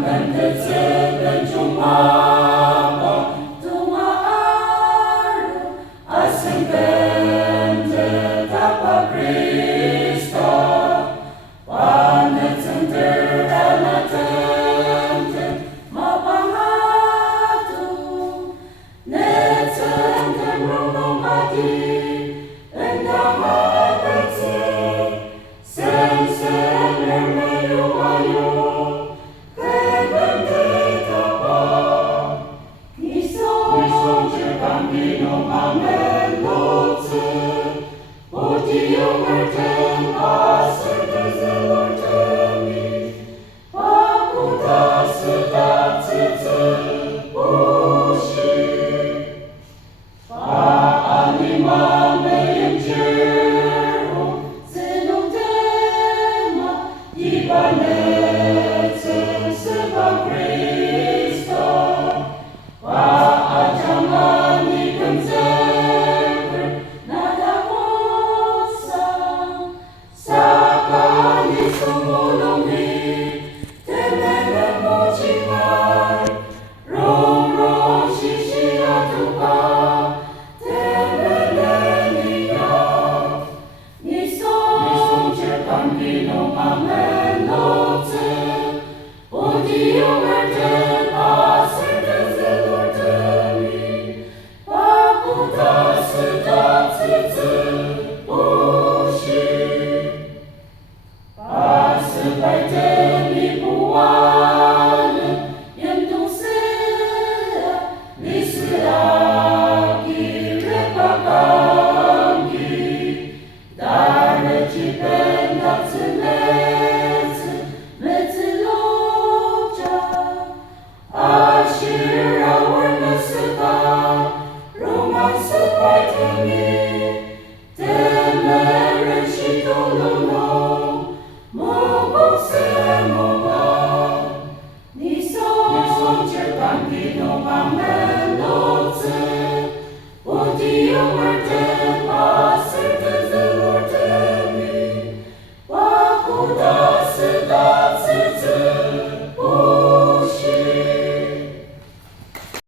Mendețe jumapa, tumaaro, asempente tapa Krista, panetsenter anatente, mapangatu, netsenter runongati, endamapetse, senseler meyumayo, Cammino amelloze, Dio mertem ascendese lortemi, Pacutas datsitse ushi, Pa anima meum gero, zenotema, Ibaneze seba Christo, Pa ajamani conserver, nada mossa, sakani sumulo